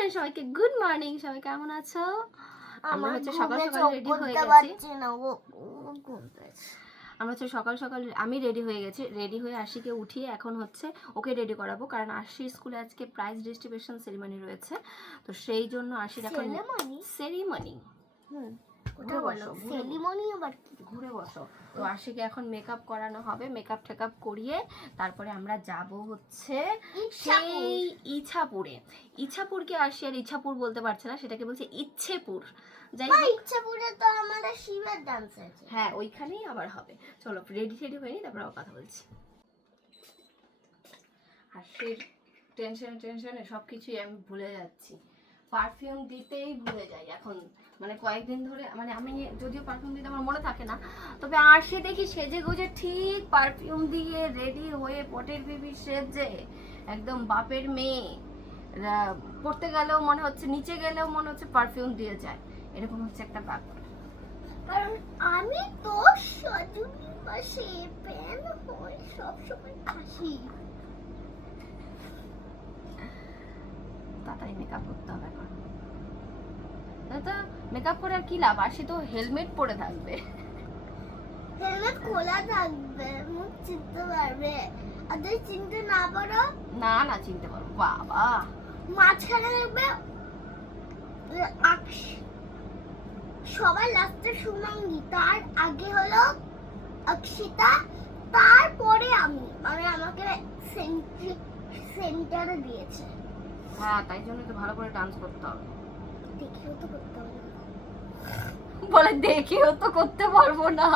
Friend সবাইকে good morning সবাই কেমন আছো? আমরা হচ্ছে সকাল সকাল রেডি হয়ে গেছি। আমরা হচ্ছে সকাল সকাল আমি রেডি হয়ে গেছি। রেডি হয়ে আশিকে উঠিয়ে এখন হচ্ছে ওকে রেডি করাবো কারণ আশি স্কুলে আজকে প্রাইজ ডিস্ট্রিবিউশন সেরিমনি রয়েছে। তো সেই জন্য আশির এখন? সেরিমনি হুম। ঘুরে বসো, সেলিমনি আবার কি? ঘুরে বসো। তো আশিকে এখন মেকআপ করানো হবে মেকআপ টেকআপ করিয়ে তারপরে আমরা যাব হচ্ছে সেই ইছাপুরে। ইছাপুরকে আসি আর ইছাপুর বলতে পারছে না সেটাকে বলছে ইচ্ছেপুর। যাই ইচ্ছাপুরে তো আমাদের শিবের ডান্স আছে। হ্যাঁ ওইখানেই আবার হবে। চলো রেডি টেডি হয়ে নি তারপর কথা বলছি। হাসির টেনশন টেনশনে সব কিছুই আমি ভুলে যাচ্ছি। পারফিউম দিতেই ভুলে যাই এখন। মানে কয়েকদিন ধরে মানে আমি যদিও পারফিউম দিতে আমার মনে থাকে না তবে আসে দেখি সেজে গুজে ঠিক পারফিউম দিয়ে রেডি হয়ে পটের বিবি সেজে একদম বাপের মেয়ে পড়তে গেলেও মনে হচ্ছে নিচে গেলেও মনে হচ্ছে পারফিউম দিয়ে যায়। এরকম হচ্ছে একটা ব্যাপার। কারণ আমি তো সজনী পাশে প্যান হয়ে সব সময় খাসি তাড়াতাড়ি মেকআপ করতে হবে এখন। দাদা মেকআপ করে আর কি লাভ? আসি তো হেলমেট পরে থাকবে। হেলমেট খোলা থাকবে মুখ চিনতে পারবে। আর যদি চিনতে না পারো? না না চিনতে পারব। বাবা। মাঝখানে দেখবে সবার লাস্টে সুমঙ্গি তার আগে হলো অক্ষিতা তারপরে আমি। মানে আমাকে সেন্টারে দিয়েছে। হ্যাঁ তাই জন্য তো ভালো করে ডান্স করতে হবে। দেখেও তো করতে হবে। বলে দেখেও তো করতে পারব না।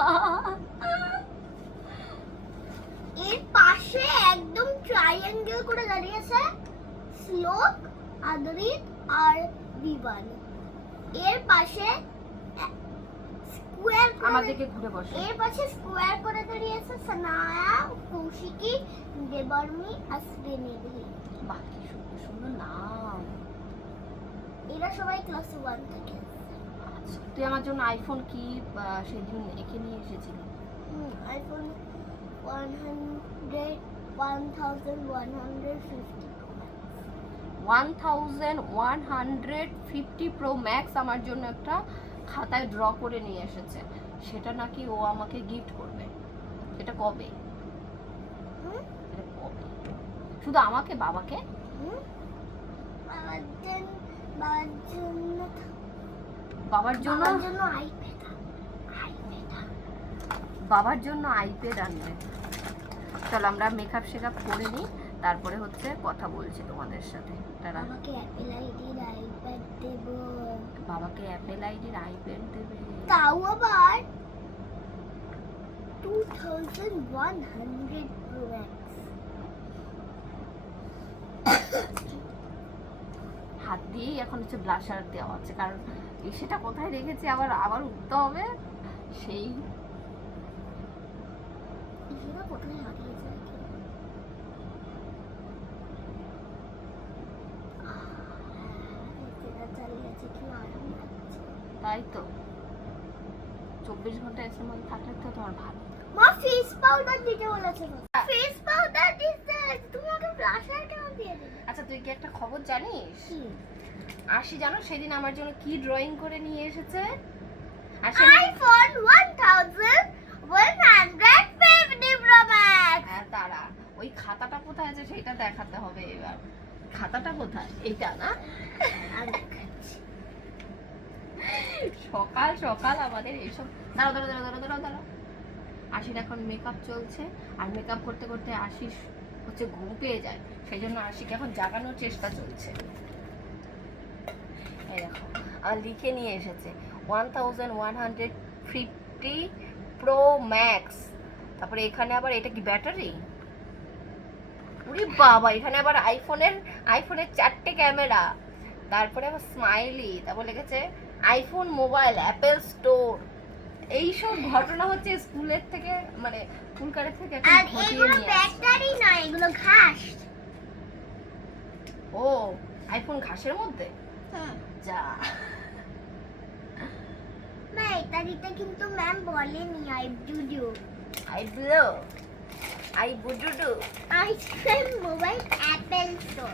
এর পাশে একদম ট্রায়াঙ্গেল করে দাঁড়িয়েছে শ্লোক আদরিত আর বিবান। এর পাশে স্কোয়ার আমার করে ঘুরে বসে। এর পাশে স্কোয়ার করে দাঁড়িয়েছে সানায়া কৌশিকি দেবর্মি আর শ্রীনিধি। বাহ সুন্দর সুন্দর নাম। এরা সবাই ক্লাস ওয়ান থেকে। তুই আমার জন্য আইফোন কি সেদিন এঁকে নিয়ে এসেছিলি? IPhone one hundred one thousand one hundred fifty one thousand one hundred fifty pro max আমার জন্য একটা খাতায় ড্র করে নিয়ে এসেছে। সেটা নাকি ও আমাকে গিফট করবে। এটা কবে? কবে? শুধু আমাকে বাবাকে? বাবার জন্য বাবার জন্য? বাবার জন্য আইপ্যাড আনবে। চলো আমরা মেকআপ শেকআপ করে নিই তারপরে হচ্ছে কথা বলছি তোমাদের সাথে। তারা আমাকে অ্যাপেল আইডির আইপ্যাড দেব। বাবাকে অ্যাপেল আইডির আইপ্যাড দেবে। তাও আবার two thousand one hundred pro max হাত দিয়েই এখন হচ্ছে ব্লাশার দেওয়া হচ্ছে কারণ সেটা কোথায় রেখেছি? আবার আবার উঠতে হবে? সেই। কোথায় হারিয়েছে লাগছে। তাই তো। চব্বিশ ঘণ্টা এসির মধ্যে থাকলে তো তোমার ভালো। মা ফেস পাউডার দিতে বলেছে ফেস পাউডার দিতে। তুমি ওকে ব্লাশার কেন দিয়ে দিলে? আচ্ছা তুই কি একটা খবর জানিস? আশি জানো? সেদিন আমার জন্য কি ড্রয়িং করে নিয়ে এসেছে? আইফোন 1150 প্রো ম্যাক্স হ্যাঁ তারা ওই খাতাটা কোথায় আছে সেটা দেখাতে হবে এবার। খাতাটা কোথায়? এইটা না? সকাল সকাল আমাদের এইসব দাঁড়াও দাঁড়াও দাঁড়াও দাঁড়াও দাঁড়াও দাঁড়াও। আশির এখন মেকআপ চলছে আর মেকআপ করতে করতে আশিস হচ্ছে ঘুম পেয়ে যায়। সেই জন্য আশিকে এখন জাগানোর চেষ্টা চলছে। এই দেখো আর লিখে নিয়ে এসেছে one thousand one hundred fifty pro max তারপরে এখানে আবার এটা কি ব্যাটারি? উরে বাবা এখানে আবার আইফোনের আইফোনের চারটে ক্যামেরা। তারপরে আবার স্মাইলি তারপর লিখেছে আইফোন মোবাইল অ্যাপেল স্টোর এইসব ঘটনা হচ্ছে স্কুলের থেকে মানে স্কুলকারের থেকে আর এগুলো ব্যাটারি নয় এগুলো ঘাস। ও আইফোন ঘাসের মধ্যে? যা। না এটা দিতে কিন্তু ম্যাম বলেনি আই ডুডু। আই ব্লো আই বুডুডু। Ice cream mobile Apple store.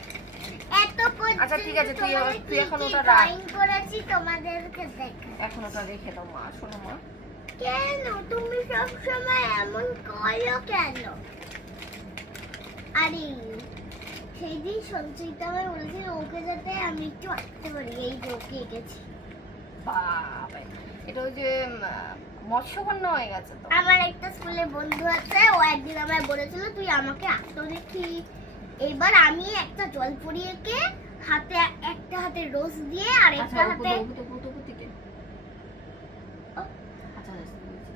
এত আচ্ছা, ঠিক আছে, তুই- তুই এখন ওটা রাখ। করেছি তোমাদেরকে দেখ। এখন ওটা রেখে দাও মা। শোনো মা। কেন? তুমি সব সময় এমন করো কেন? আরে সেই দিন সঞ্চয়িতা আমায় বলেছিল ওকে যাতে আমি একটু আঁকতে পারি। এই যে ওকে এঁকেছি। বাবা এটা ওই যে মৎস্যকন্যা হয়ে গেছে তো। আমার একটা স্কুলে বন্ধু আছে ও একদিন আমায় বলেছিল তুই আমাকে আঁকতে দেখি। এবার আমি একটা জল পরিয়েকে হাতে একটা হাতে রোজ দিয়ে আর আচ্ছা একটা হাতে উপরে উপরে উপরে উপরে দিকে ও। আচ্ছা আচ্ছা, বুঝেছি।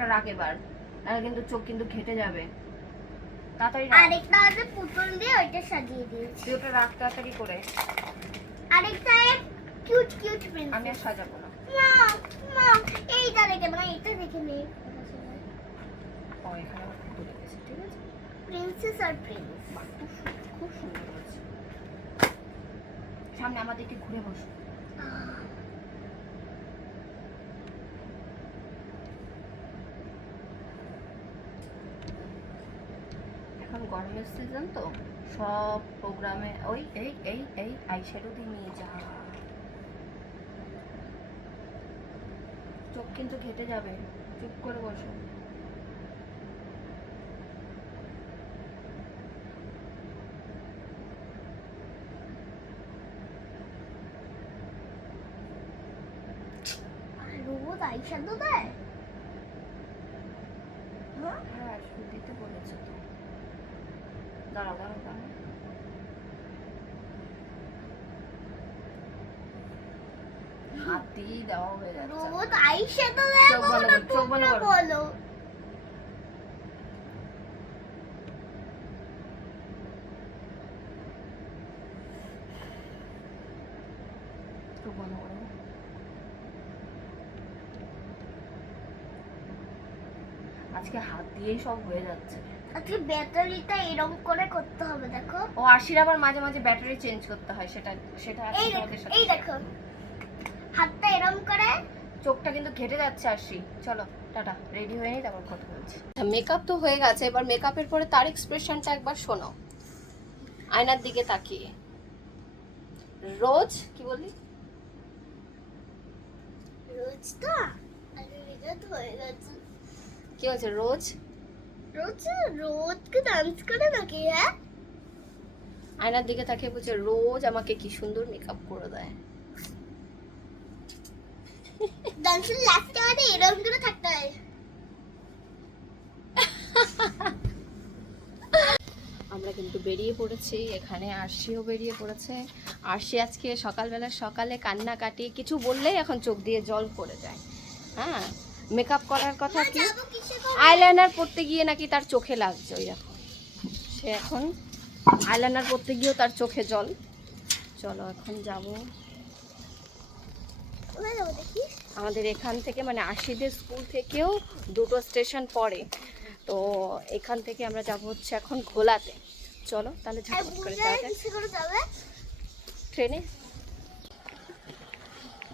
ওটা রাখ এবার। নাহলে কিন্তু চোখ কিন্তু ঘেটে যাবে। তাড়াতাড়ি। আরেকটা হাতে পুতুল দিয়ে ওইটা সাজিয়ে দিয়েছি। তুই ওটা রাখ তাড়াতাড়ি করে। আরেকটা কিউট কিউট আমি সাজাবো না। মা মা এইটা দেখে এটা দেখে নে। ও এখানে আমার ফুটো লেগেছে ঠিক আছে? প্রিন্সেস আর প্রিন্স খুব সুন্দর সামনে আমাদের একটু ঘুরে বসো এখন গরমের সিজন তো সব প্রোগ্রামে ওই, এই এই এই আইশ্যাডো দিয়ে নিয়ে যা। চোখ কিন্তু ঘেটে যাবে। চুপ করে বসো রোজ আইশ্যাডো দেয় হ্যাঁ হ্যাঁ শুধু দিতে বলেছে তো দাঁড়াও দাঁড়াও দাঁড়াও হাত দেওয়া হয়ে যাচ্ছে। রোজ আইশ্যাডো দেয় চোখ না কর, চোখ বন্ধ তোমরা বলো। চোখ বন্ধ করো। আজকে হাত দিয়েই সব হয়ে যাচ্ছে। আজকে ব্যাটারিটা এরকম করে করতে হবে দেখো। ও আশির আবার মাঝে মাঝে ব্যাটারি চেঞ্জ করতে হয় সেটা সেটা এই দেখো তোমাদের সাথে এই দেখো হাতটা এরকম করে। চোখটা কিন্তু ঘেটে যাচ্ছে আরশি। চলো টাটা। রেডি হয়ে নি তারপর কথা বলছি। মেকআপ তো হয়ে গেছে এবার মেকআপের পরে তার এক্সপ্রেশনটা একবার শোনো। আয়নার দিকে তাকিয়ে। রোজ কি বললি? রোজ তো কি হয়েছে রোজ? রোজ রোজ কি ডান্স করে নাকি হ্যাঁ? আয়নার দিকে তাকিয়ে বলছে রোজ আমাকে কি সুন্দর মেকআপ করে দেয়। ডান্সের লাস্টে আমাদের এরকম করে থাকতে হয়। আমরা কিন্তু বেরিয়ে পড়েছি এখানে আরশিও বেরিয়ে পড়েছে। আরশি আজকে সকালবেলা সকালে কান্নাকাটি কিছু বললেই এখন চোখ দিয়ে জল পড়ে যায়। হ্যাঁ মেকআপ করার কথা কি? আইলাইনার পরতে গিয়ে নাকি তার চোখে লাগছে ওই এখন। সে এখন আইলাইনার পরতে গিয়েও তার চোখে জল। চলো এখন যাব। আমাদের এখান থেকে মানে আশিদের স্কুল থেকেও দুটো স্টেশন পড়ে। তো এখান থেকে আমরা যাব হচ্ছে এখন ঘোলাতে। চলো তাহলে ঝটপট করে যাওয়া ট্রেনে?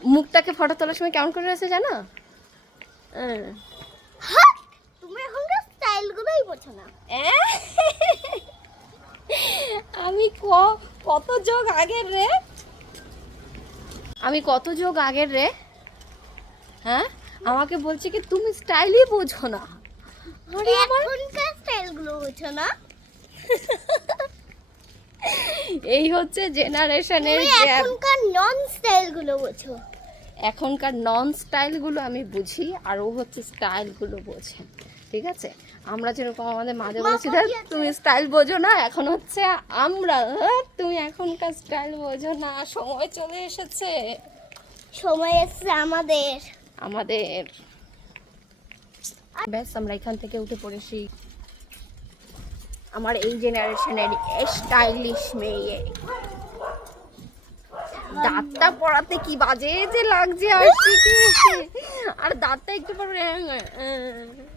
মুখটাকে ফটো তোলার সময় কেমন করে রয়েছে জানো? হ্যাঁ। হাট! তুমি এখনকার স্টাইল বোঝো না। আমি ক- কত যোগ আগের রে? আমি কত যোগ আগের রে? হ্যাঁ? আমাকে বলছে কি তুমি স্টাইলই বোঝো না। আরে এখনকার স্টাইলগুলো বোঝো না। এই হচ্ছে জেনারেশনের এখনকার নন স্টাইলগুলো বোঝো। এখনকার নন স্টাইলগুলো আমি বুঝি আর ও হচ্ছে স্টাইলগুলো বোঝে। ঠিক আছে? আমরা যেরকম আমাদের মাঝে বলেছি? তুমি স্টাইল বোঝো না এখন হচ্ছে আমরা তুমি এখনকার স্টাইল বোঝো না সময় চলে এসেছে। সময় এসেছে আমাদের। আমাদের। ব্যাস আমরা এখান থেকে উঠে পড়েছি। আমার এই জেনারেশনের স্টাইলিশ মেয়ে। দাঁতটা পড়াতে কি বাজে যে লাগছে আর আর দাঁতটা একটু পর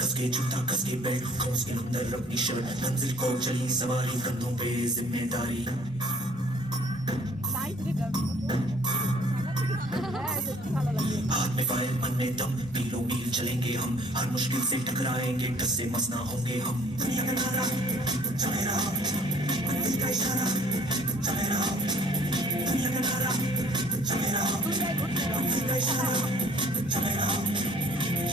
कसके जूता कसके बेल्ट खोस के अंदर अपनी शर्ट मंजिल को चली सवारी कंधों पे जिम्मेदारी हाथ में फ़ाइल मन में दम मीलों मील चलेंगे हम हर मुश्किल से टकराएँगे टस से मसना होंगे हम दुनिया का नारा चले रहा मंजिल का इशारा चले रहा दुनिया का नारा चले रहा मंजिल का इशारा चले रहा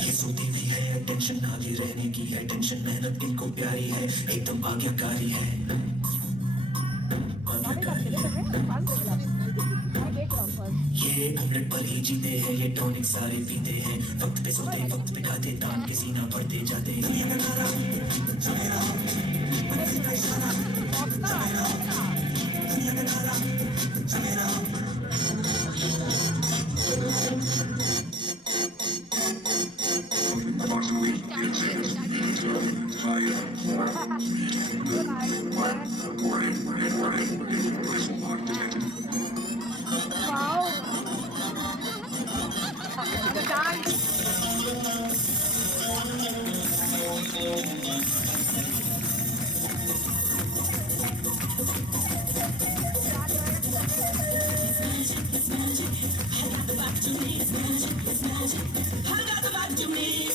ये सोती नहीं है टेंशन आगे रहने की है टेंशन मेहनत इनको प्यारी है एकदम आज्ञाकारी है अमृत पर ही जीते हैं ये टॉनिक सारे पीते हैं वक्त पे सोते वक्त पे खाते तान के सीना बढ़ते जाते हैं दुनिया It's magic, it's magic. I got the vibe you need.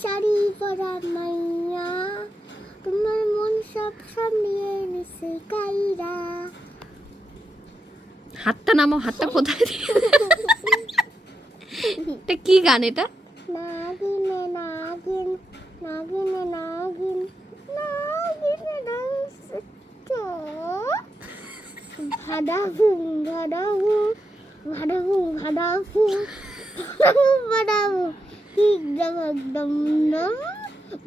Sari পরা মাইয়া তোমার মন সব সামলিয়ে নিছে কাইরা হাতটা নামো হাতটা কোথায় দিয়ে? এটা কি গান এটা? নাগিনে, নাগিন নাগিনে নাগিন, নাগিনে ভাদাভুম ভাদাভুম ভাদাভুম ভাদাভুম ভাদাভুম একদম একদম দম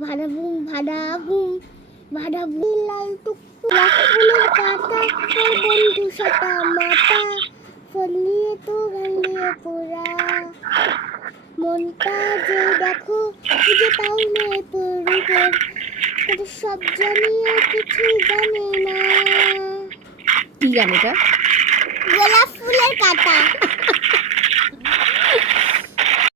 ভাদাভুম ভাদাভুম ভাদাভুম লাল টুকটুক ফুলের বন্ধু সাটা মাতা। ফল নিয়ে তো দিয়ে পোড়া। মনটা যে দেখো খুঁজে পাও না পরিবের। কিন্তু সব জানিয়ে কিছু জানে না। কি গান এটা? গোলাপ ফুলের কাটা